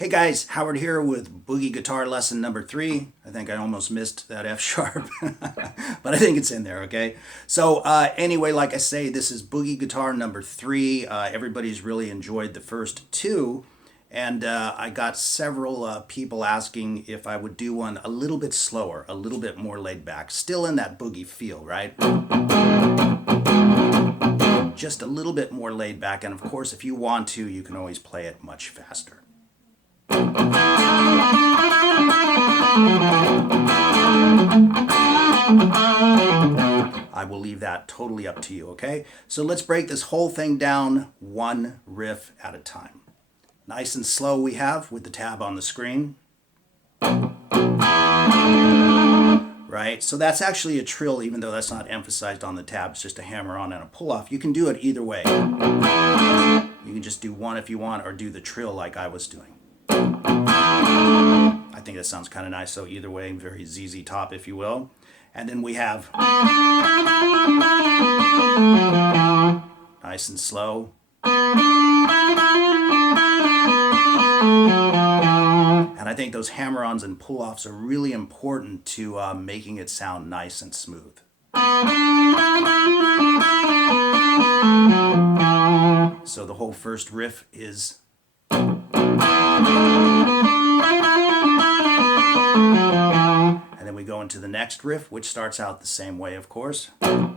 Hey guys, Howard here with Boogie Guitar Lesson number 3. I think I almost missed that F sharp, but I think it's in there, okay? So anyway, like I say, this is Boogie Guitar number 3. Everybody's really enjoyed the first 2, and I got several people asking if I would do one a little bit slower, a little bit more laid back, still in that boogie feel, right? Just a little bit more laid back, and of course, if you want to, you can always play it much faster. I will leave that totally up to you, okay? So let's break this whole thing down one riff at a time. Nice and slow we have with the tab on the screen. Right? So that's actually a trill, even though that's not emphasized on the tab. It's just a hammer-on and a pull-off. You can do it either way. You can just do one if you want, or do the trill like I was doing. I think that sounds kind of nice, so either way, very ZZ Top, if you will. And then we have nice and slow. And I think those hammer-ons and pull-offs are really important to making it sound nice and smooth. So the whole first riff is... And then we go into the next riff, which starts out the same way, of course. All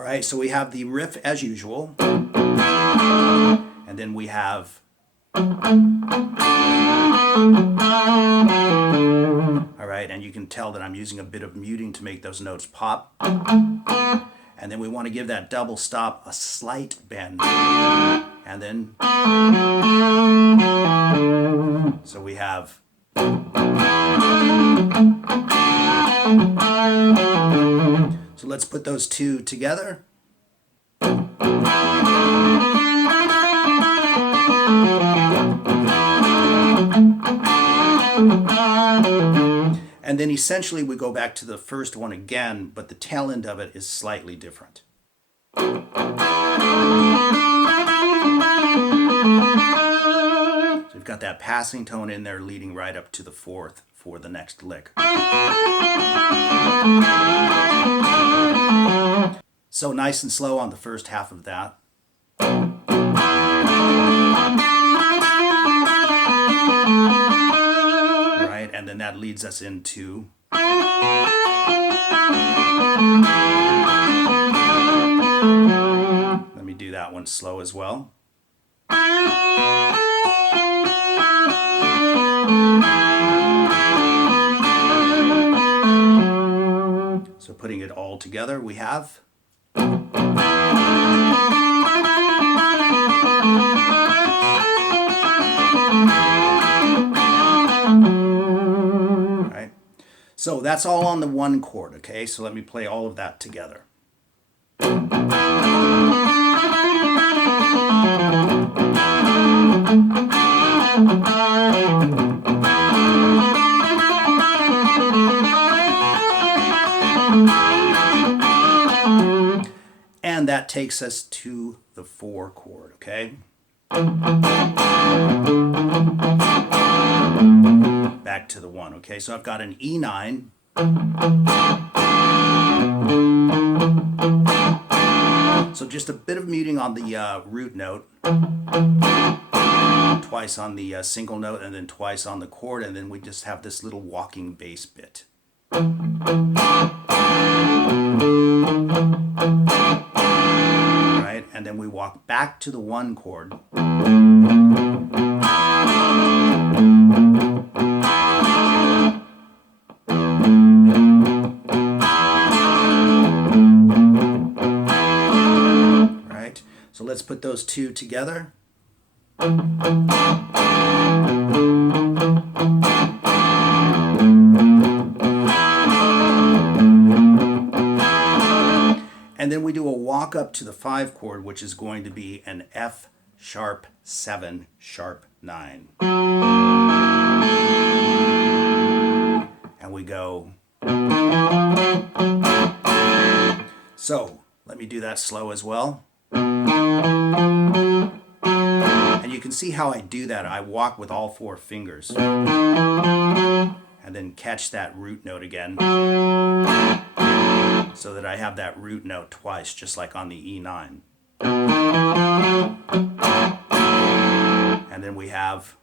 right, so we have the riff as usual. And then we have... All right, and you can tell that I'm using a bit of muting to make those notes pop. And then we want to give that double stop a slight bend. And then... So we have... So let's put those two together. And then essentially we go back to the first one again, but the tail end of it is slightly different. So we've got that passing tone in there leading right up to the 4th for the next lick. So nice and slow on the first half of that. Right, and then that leads us into... Let me do that one slow as well. So putting it all together, we have... Right. So that's all on the one chord, okay? So let me play all of that together. And that takes us to the 4 chord, okay? Back to the 1, okay? So I've got an E9. So just a bit of muting on the root note. Twice on the single note, and then twice on the chord, and then we just have this little walking bass bit. Right, and then we walk back to the 1 chord. Right, so let's put those two together. And then we do a walk up to the 5 chord, which is going to be an F sharp 7 sharp 9. And we go. So let me do that slow as well. And you can see how I do that. I walk with all four fingers. And then catch that root note again. So that I have that root note twice, just like on the E9. And then we have...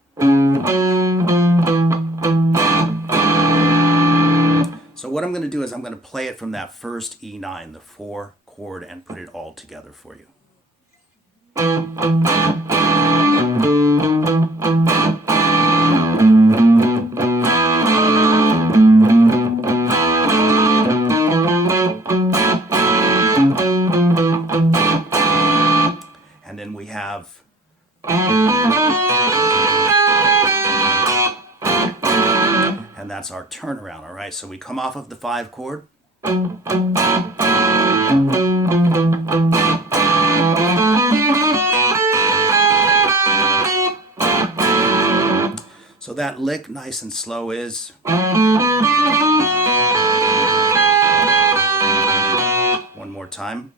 So what I'm going to do is I'm going to play it from that first E9, the 4 chord, and put it all together for you. And then we have... And that's our turnaround, all right? So we come off of the 5 chord. So that lick, nice and slow, is... One more time.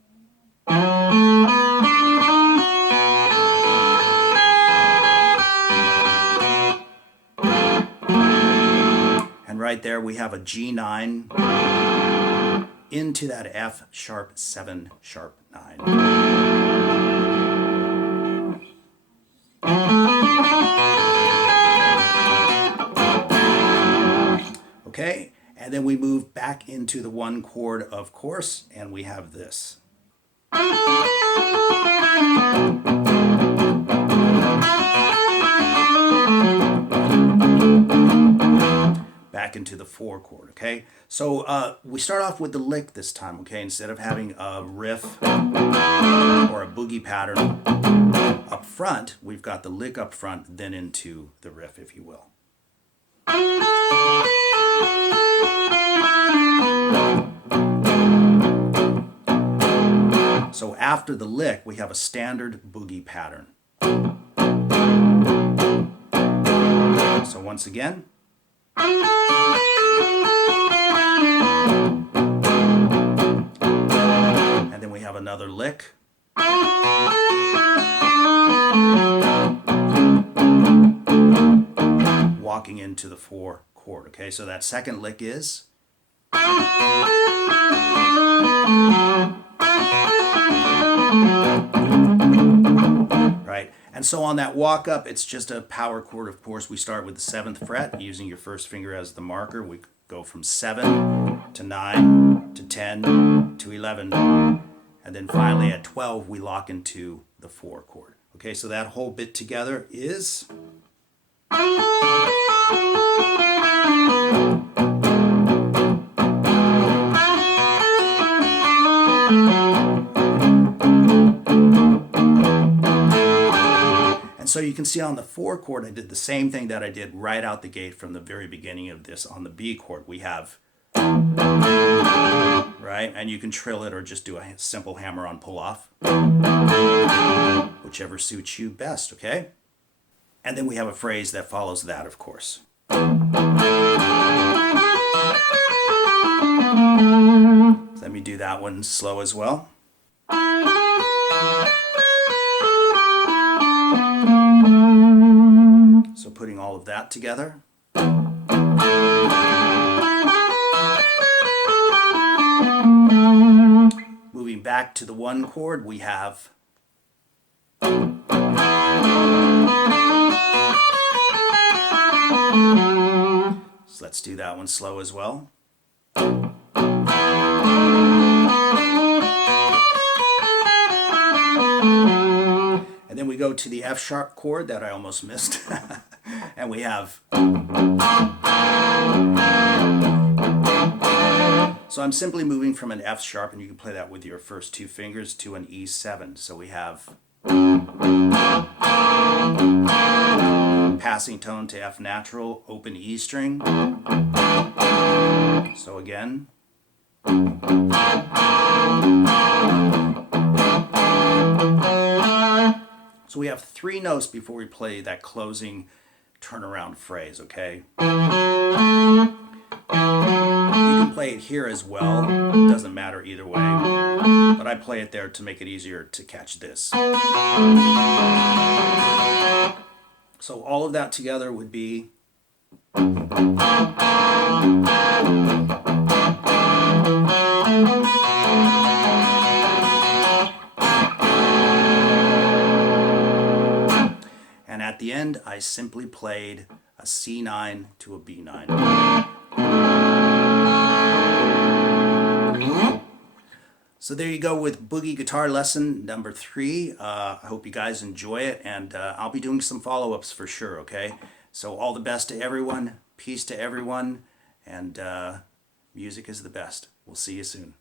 And right there we have a G9 into that F sharp 7 sharp 9. Okay, and then we move back into the 1 chord, of course, and we have this. Back into the 4 chord, okay? So we start off with the lick this time, okay? Instead of having a riff or a boogie pattern up front, we've got the lick up front, then into the riff, if you will. So after the lick, we have a standard boogie pattern. So once again. And then we have another lick. Walking into the 4 chord, okay? So that second lick is... Right? And so on that walk up, it's just a power chord. Of course, we start with the 7th fret, using your first finger as the marker. We go from 7 to 9 to 10 to 11. And then finally at 12, we lock into the 4 chord. Okay, so that whole bit together is... So you can see on the 4 chord, I did the same thing that I did right out the gate from the very beginning of this. On the B chord, we have, right? And you can trill it or just do a simple hammer-on pull-off, whichever suits you best, okay? And then we have a phrase that follows that, of course. Let me do that one slow as well. So putting all of that together. Moving back to the 1 chord, we have... So let's do that one slow as well. And then we go to the F sharp chord that I almost missed. And we have... So I'm simply moving from an F sharp, and you can play that with your first 2 fingers, to an E7. So we have... Passing tone to F natural, open E string. So again... So we have 3 notes before we play that closing turnaround phrase, okay? You can play it here as well. It doesn't matter either way, but I play it there to make it easier to catch this. So all of that together would be. And at the end, I simply played a C9 to a B9. So there you go with Boogie Guitar Lesson number 3. I hope you guys enjoy it, and I'll be doing some follow-ups for sure, okay? So all the best to everyone, peace to everyone, and music is the best. We'll see you soon.